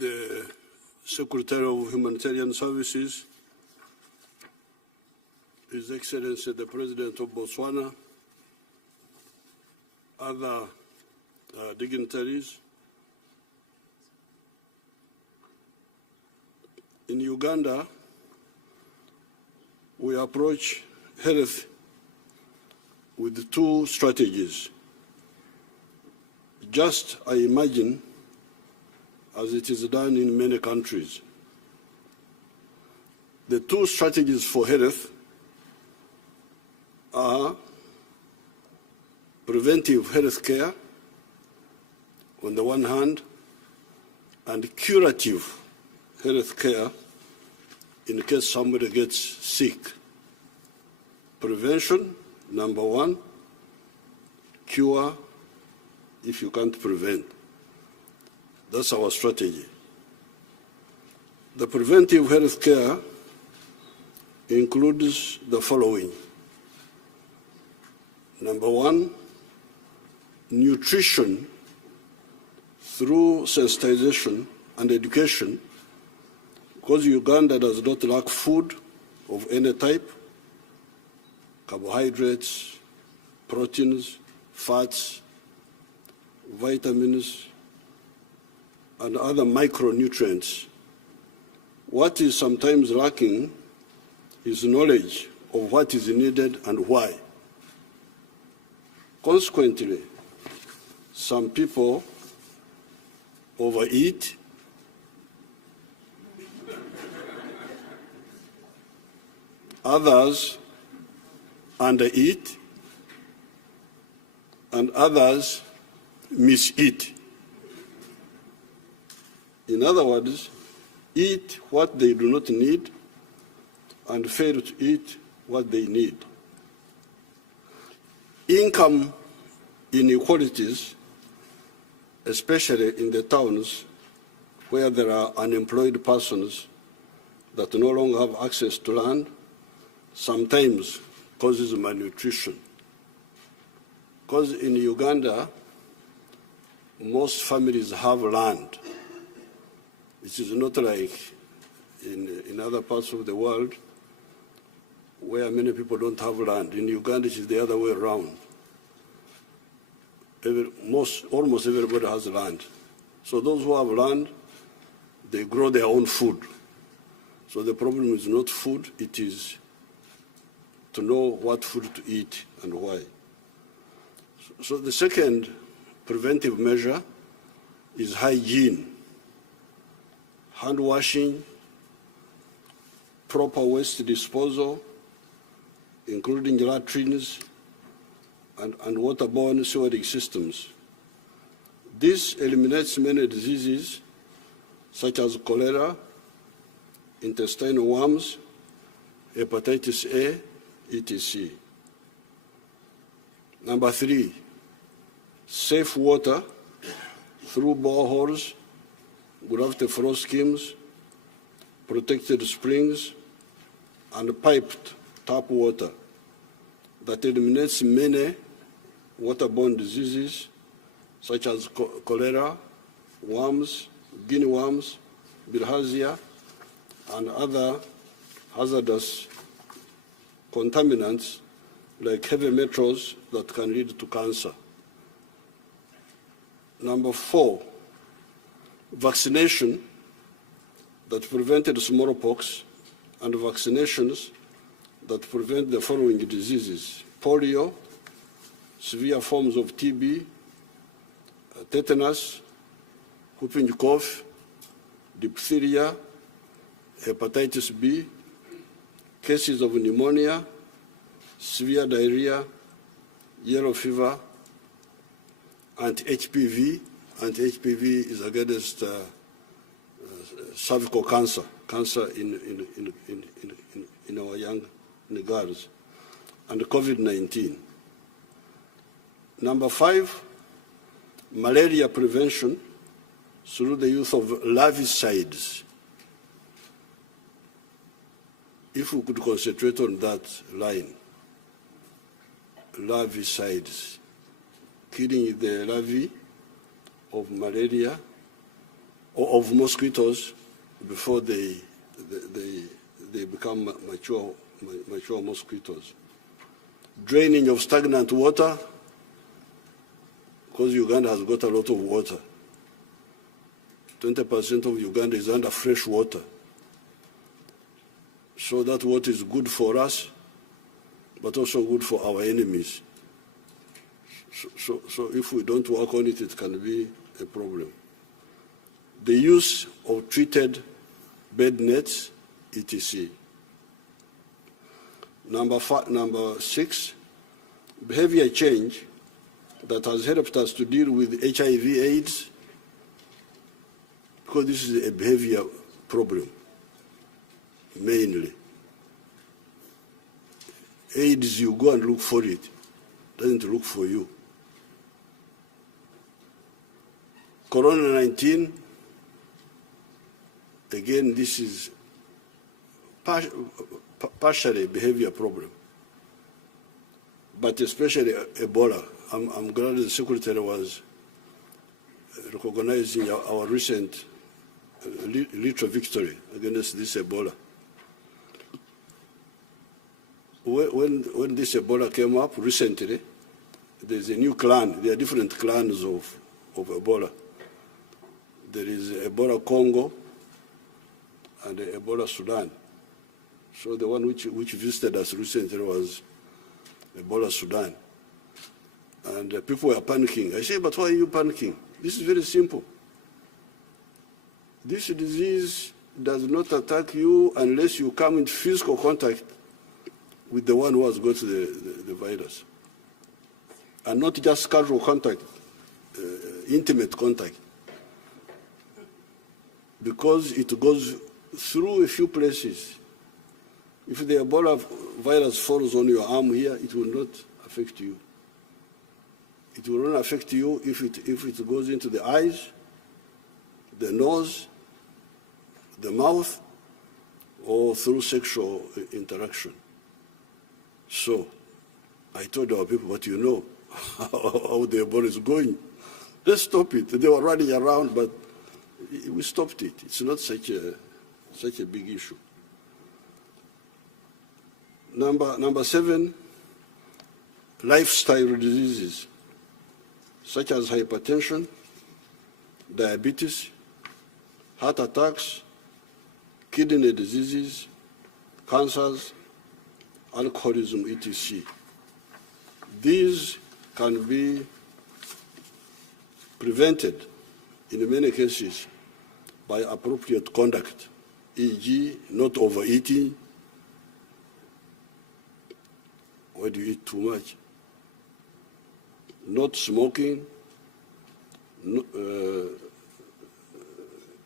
the Secretary of Humanitarian Services, His Excellency the President of Botswana, other dignitaries. In Uganda, we approach health with two strategies. Just, I imagine, as it is done in many countries. The two strategies for health are preventive health care on the one hand, and curative health care in case somebody gets sick. Prevention, number one, cure if you can't prevent. That's our strategy. The preventive health care includes the following. Number one, nutrition through sensitization and education, because Uganda does not lack food of any type, carbohydrates, proteins, fats, vitamins, and other micronutrients. What is sometimes lacking is knowledge of what is needed and why. Consequently, some people overeat, others undereat, and others miseat. In other words, eat what they do not need and fail to eat what they need. Income inequalities, especially in the towns where there are unemployed persons that no longer have access to land, sometimes causes malnutrition. Because in Uganda, most families have land. It is not like in other parts of the world where many people don't have land. In Uganda, it is the other way around. Almost everybody has land. So those who have land, they grow their own food. So the problem is not food, it is to know what food to eat and why. So the second preventive measure is hygiene. Hand washing, proper waste disposal, including latrines and waterborne sewage systems. This eliminates many diseases such as cholera, intestinal worms, hepatitis A, etc. Number three, safe water through boreholes, gravity flow schemes, protected springs, and piped tap water that eliminates many waterborne diseases such as cholera, worms, guinea worms, bilharzia, and other hazardous contaminants like heavy metals that can lead to cancer. Number four, vaccination that prevented smallpox and vaccinations that prevent the following diseases: polio, severe forms of TB, tetanus, whooping cough, diphtheria, hepatitis B, cases of pneumonia, severe diarrhea, yellow fever, anti-HPV. Anti-HPV is against cervical cancer, in our young girls, and COVID-19. Number five, malaria prevention through the use of larvicides. If we could concentrate on that line, larvicides, killing the larvae of malaria of mosquitoes before they become mature mosquitoes. Draining of stagnant water, because Uganda has got a lot of water. 20% of Uganda is under fresh water. So that water is good for us, but also good for our enemies. So if we don't work on it, it can be a problem. The use of treated bed nets, etc. Number 6, behavior change that has helped us to deal with HIV/AIDS, because this is a behavior problem, mainly. AIDS, you go and look for it, doesn't look for you. Corona-19, again, this is partially a behavior problem, but especially Ebola. I'm glad the Secretary was recognizing our recent little victory against this Ebola. When this Ebola came up recently, there's a new clan. There are different clans of Ebola. There is Ebola Congo and Ebola Sudan. So the one which visited us recently was Ebola Sudan. And people were panicking. I say, but why are you panicking? This is very simple. This disease does not attack you unless you come in physical contact with the one who has got the virus. And not just casual contact, intimate contact. Because it goes through a few places. If the Ebola virus falls on your arm here, it will not affect you. It will not affect you if it goes into the eyes, the nose, the mouth, or through sexual interaction. So, I told our people, but you know how the Ebola is going. Let's stop it. They were running around, but we stopped it. It's not such a big issue. Number 7, lifestyle diseases, such as hypertension, diabetes, heart attacks, kidney diseases, cancers, alcoholism, etc. These can be prevented in many cases by appropriate conduct, e.g., not overeating. Why do you eat too much? Not smoking,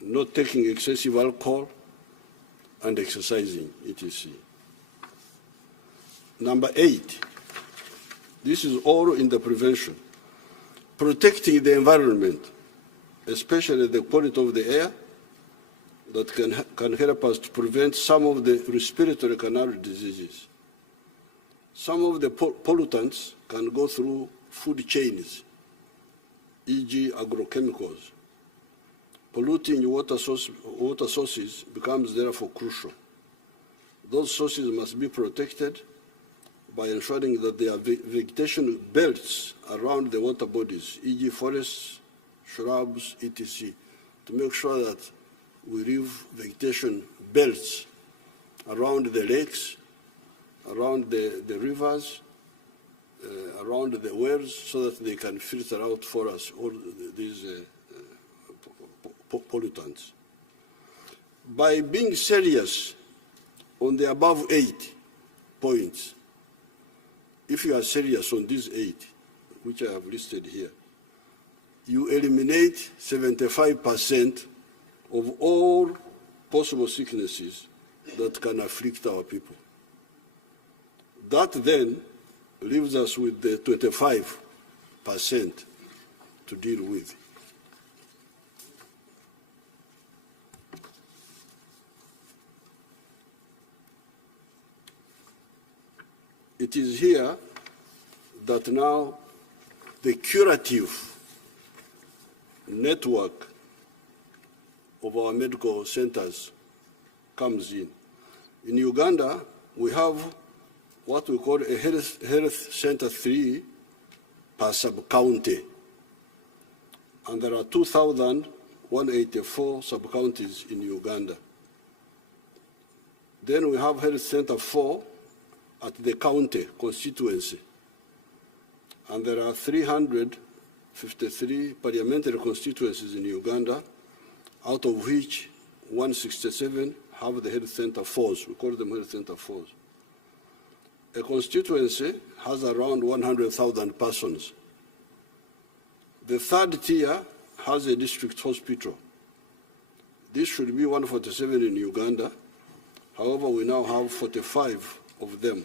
not taking excessive alcohol, and exercising, etc. Number 8, this is all in the prevention. Protecting the environment, especially the quality of the air, that can help us to prevent some of the respiratory canal diseases. Some of the pollutants can go through food chains, e.g. agrochemicals. Polluting water sources becomes therefore crucial. Those sources must be protected by ensuring that there are vegetation belts around the water bodies, e.g. forests, shrubs, etc., to make sure that we leave vegetation belts around the lakes, around the rivers, around the wells, so that they can filter out for us all these pollutants. By being serious on the above 8 points, if you are serious on these 8, which I have listed here, you eliminate 75% of all possible sicknesses that can afflict our people. That then leaves us with the 25% to deal with. It is here that now the curative network of our medical centers comes in. In Uganda, we have what we call a health center 3 per sub-county. And there are 2,184 sub-counties in Uganda. Then we have health center 4 at the county constituency. And there are 353 parliamentary constituencies in Uganda, out of which 167 have the health center 4s. We call them health center 4s. A constituency has around 100,000 persons. The third tier has a district hospital. This should be 147 in Uganda. However, we now have 45 of them.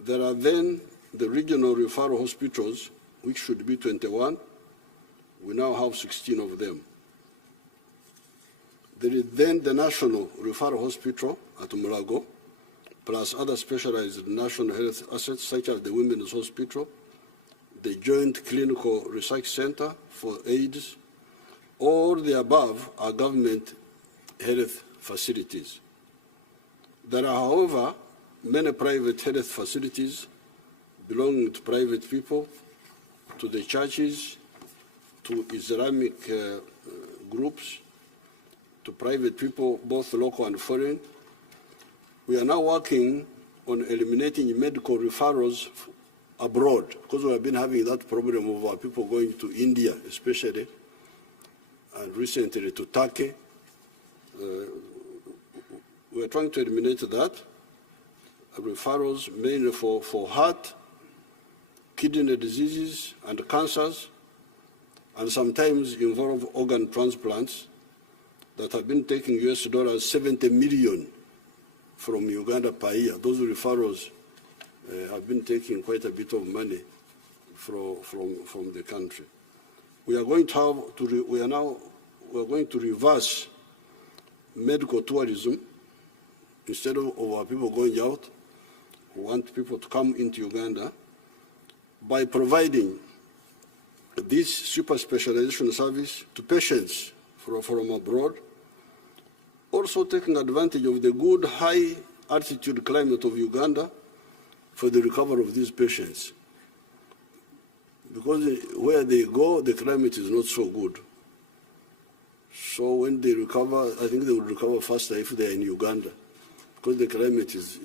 There are then the regional referral hospitals, which should be 21. We now have 16 of them. There is then the National Referral Hospital at Mulago, plus other specialized national health assets such as the Women's Hospital, the Joint Clinical Research Center for AIDS. All the above are government health facilities. There are, however, many private health facilities belonging to private people, to the churches, to Islamic groups, to private people, both local and foreign. We are now working on eliminating medical referrals abroad, because we have been having that problem of our people going to India, especially, and recently to Turkey. We are trying to eliminate that. Referrals mainly for heart, kidney diseases, and cancers, and sometimes involve organ transplants that have been taking US dollars 70 million from Uganda per year. Those referrals have been taking quite a bit of money from the country. We are going to have we are going to reverse medical tourism. Instead of our people going out, we want people to come into Uganda by providing this super specialization service to patients from abroad, also taking advantage of the good high altitude climate of Uganda for the recovery of these patients. Because where they go, the climate is not so good. So when they recover, I think they will recover faster if they are in Uganda, because the climate is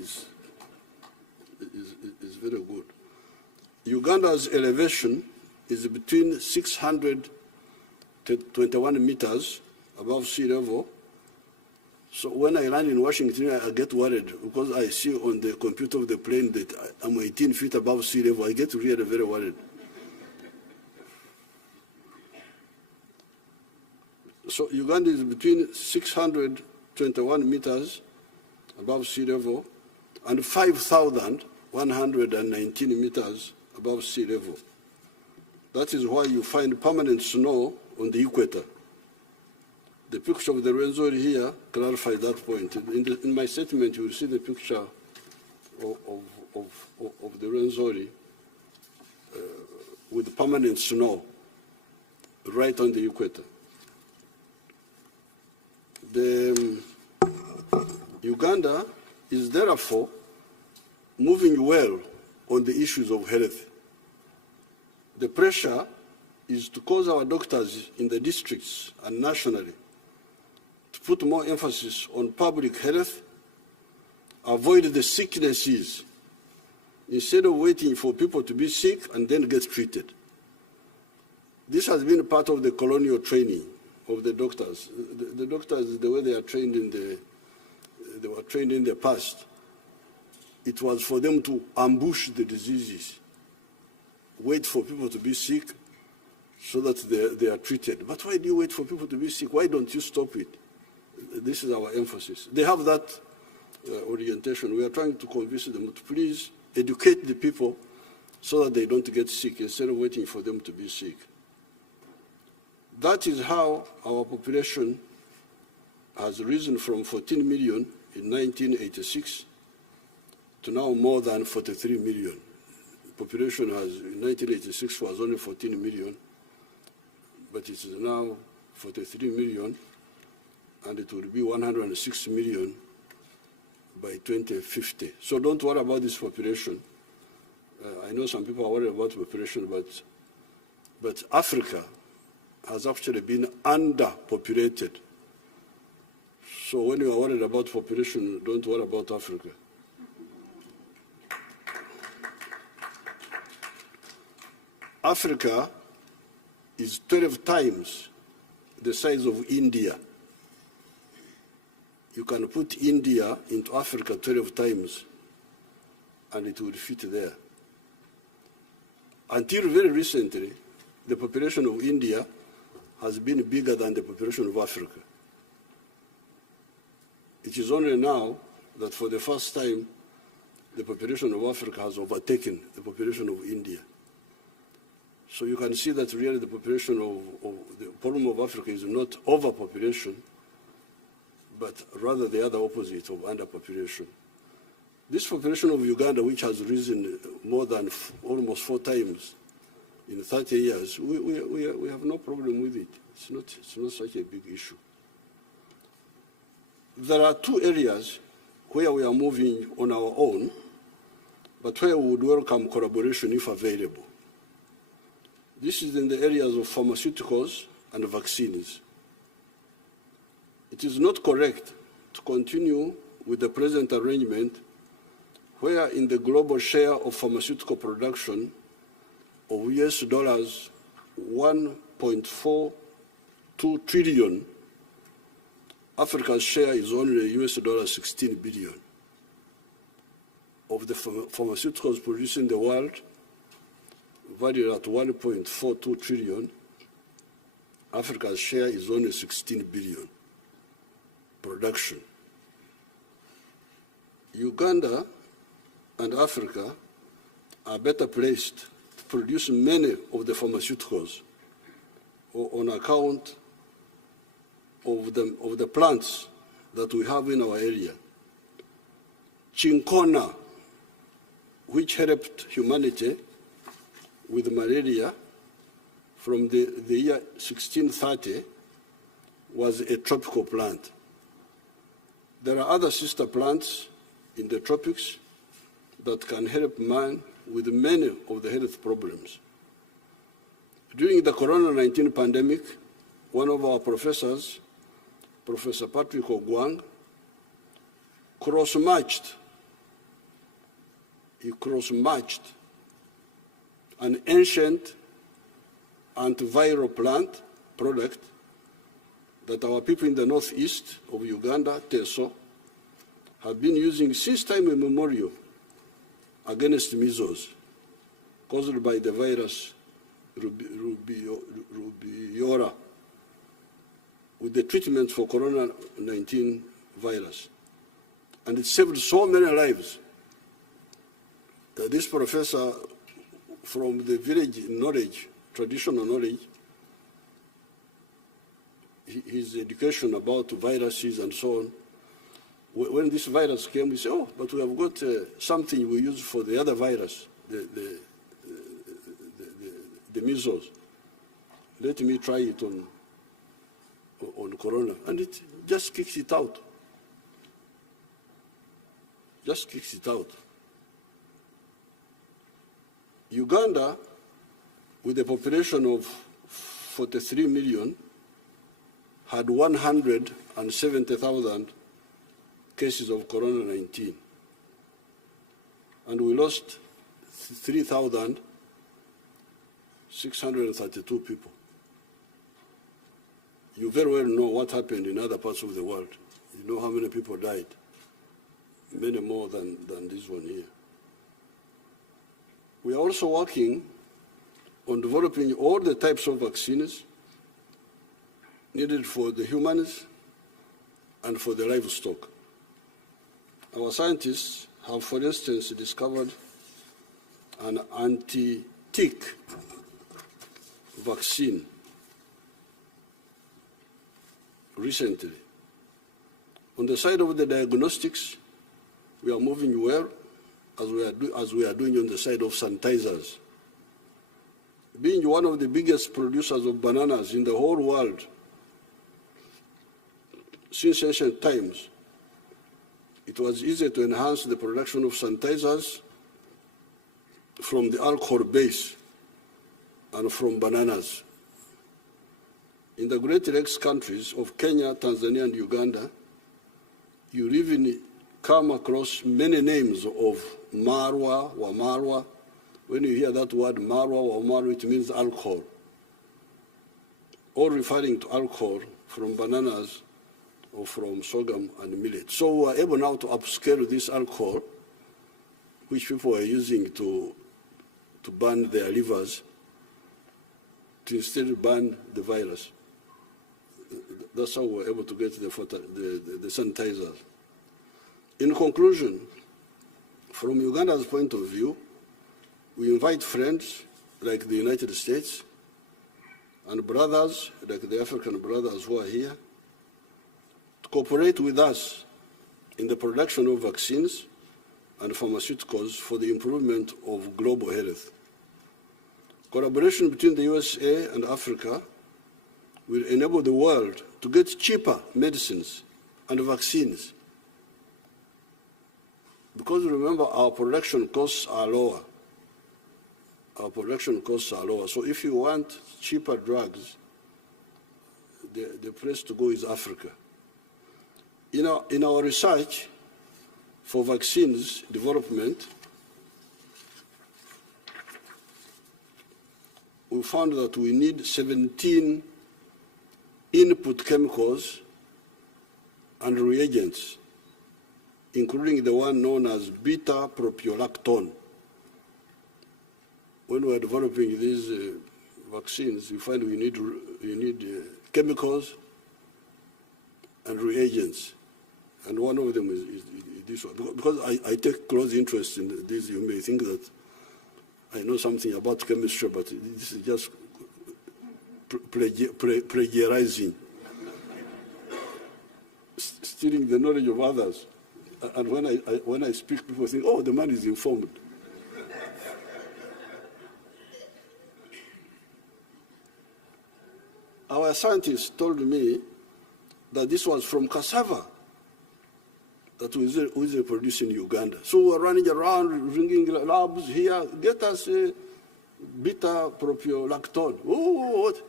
very good. Uganda's elevation is between 600 to 21 meters above sea level. So when I land in Washington, I get worried because I see on the computer of the plane that I'm 18 feet above sea level. I get really very worried. So Uganda is between 621 meters above sea level and 5,119 meters above sea level. That is why you find permanent snow on the equator. The picture of the Rwenzori here clarifies that point. In my statement, you will see the picture of the Rwenzori with permanent snow right on the equator. Uganda is therefore moving well on the issues of health. The pressure is to cause our doctors in the districts and nationally to put more emphasis on public health, avoid the sicknesses, instead of waiting for people to be sick and then get treated. This has been part of the colonial training of the doctors. The doctors, the way they are trained they were trained in the past. It was for them to ambush the diseases, wait for people to be sick so that they are treated. But why do you wait for people to be sick? Why don't you stop it? This is our emphasis. They have that orientation. We are trying to convince them to please educate the people so that they don't get sick instead of waiting for them to be sick. That is how our population has risen from 14 million in 1986 to now more than 43 million. The population in 1986 was only 14 million, but it is now 43 million, and it will be 106 million by 2050. So don't worry about this population. I know some people are worried about population, but Africa has actually been underpopulated. So when you are worried about population, don't worry about Africa. Africa is 12 times the size of India. You can put India into Africa 12 times, and it will fit there. Until very recently, the population of India has been bigger than the population of Africa. It is only now that for the first time, the population of Africa has overtaken the population of India. So you can see that really the population of the problem of Africa is not overpopulation, but rather the other opposite of underpopulation. This population of Uganda, which has risen more than almost 4 times in 30 years, we have no problem with it. It's not such a big issue. There are 2 areas where we are moving on our own, but where we would welcome collaboration if available. This is in the areas of pharmaceuticals and vaccines. It is not correct to continue with the present arrangement where in the global share of pharmaceutical production of US dollars 1.42 trillion, Africa's share is only US dollars 16 billion. Of the pharmaceuticals produced in the world, valued at 1.42 trillion, Africa's share is only 16 billion production. Uganda and Africa are better placed to produce many of the pharmaceuticals on account of the plants that we have in our area. Chinkona, which helped humanity with malaria from the year 1630, was a tropical plant. There are other sister plants in the tropics that can help man with many of the health problems. During the Corona-19 pandemic, one of our professors, Professor Patrick Ogwang, cross-matched an ancient antiviral plant product that our people in the northeast of Uganda, Teso, have been using since time immemorial against measles caused by the virus rubeola, with the treatment for Corona-19 virus. And it saved so many lives. This professor, from the village knowledge, traditional knowledge, his education about viruses and so on, when this virus came, we said, oh, but we have got something we use for the other virus, the measles. Let me try it on Corona. And it just kicks it out. Just kicks it out. Uganda, with a population of 43 million, had 170,000 cases of Corona-19. And we lost 3,632 people. You very well know what happened in other parts of the world. You know how many people died. Many more than this one here. We are also working on developing all the types of vaccines needed for the humans and for the livestock. Our scientists have, for instance, discovered an anti-tick vaccine recently. On the side of the diagnostics, we are moving well, as we are doing on the side of sanitizers. Being one of the biggest producers of bananas in the whole world, since ancient times, it was easier to enhance the production of sanitizers from the alcohol base and from bananas. In the Great Lakes countries of Kenya, Tanzania, and Uganda, you even come across many names of marwa, wamarwa. When you hear that word marwa, wamarwa, it means alcohol, or referring to alcohol from bananas or from sorghum and millet. So we are able now to upscale this alcohol, which people are using to burn their livers, to instead burn the virus. That's how we're able to get the sanitizers. In conclusion, from Uganda's point of view, we invite friends like the United States and brothers like the African brothers who are here to cooperate with us in the production of vaccines and pharmaceuticals for the improvement of global health. Collaboration between the USA and Africa will enable the world to get cheaper medicines and vaccines. Because remember, our production costs are lower. Our production costs are lower. So if you want cheaper drugs, the place to go is Africa. In our research for vaccines development, we found that we need 17 input chemicals and reagents, including the one known as beta-propiolactone. When we are developing these vaccines, we find we need chemicals and reagents, and one of them is this one. Because I take close interest in this, you may think that I know something about chemistry, but this is just plagiarizing, stealing the knowledge of others. And when I speak, people think, oh, the man is informed. Our scientists told me that this was from cassava that we produce in Uganda. So we're running around, ringing labs here, get us beta-propiolactone. Oh, what?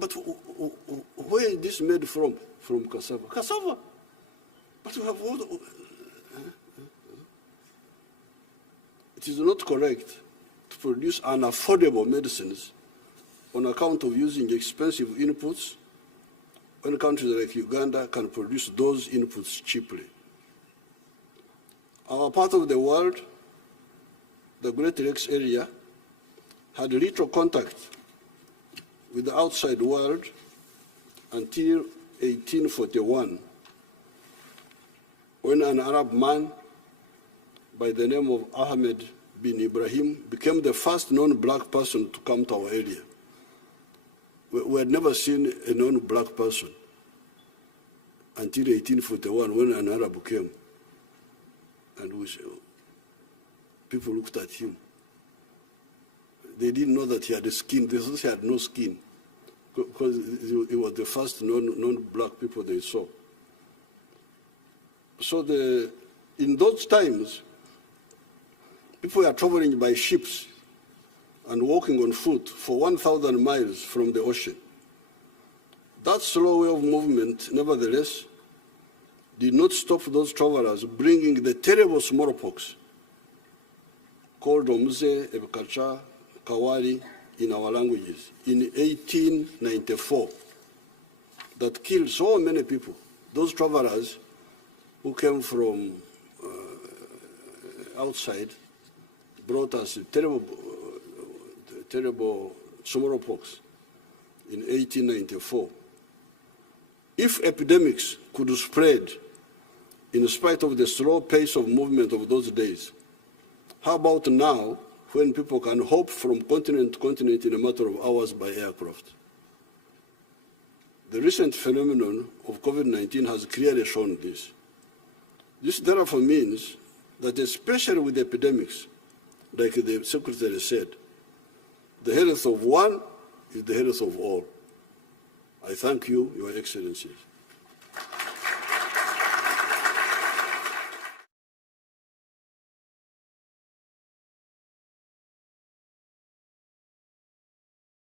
But where is this made from? From cassava. Cassava. But we have all. It is not correct to produce unaffordable medicines on account of using expensive inputs when countries like Uganda can produce those inputs cheaply. Our part of the world, the Great Lakes area, had little contact with the outside world until 1841, when an Arab man by the name of Ahmed bin Ibrahim became the first non-black person to come to our area. We had never seen a non-black person until 1841 when an Arab came. And people looked at him. They didn't know that he had a skin. They thought he had no skin because he was the first non-black people they saw. So in those times, people were traveling by ships and walking on foot for 1,000 miles from the ocean. That slow way of movement, nevertheless, did not stop those travelers bringing the terrible smallpox called Omze, Ebkacha, Kawari in our languages in 1894 that killed so many people. Those travelers who came from outside brought us a terrible smallpox in 1894. If epidemics could spread in spite of the slow pace of movement of those days, how about now when people can hop from continent to continent in a matter of hours by aircraft? The recent phenomenon of COVID-19 has clearly shown this. This therefore means that especially with epidemics, like the Secretary said, the health of one is the health of all. I thank you, Your Excellencies.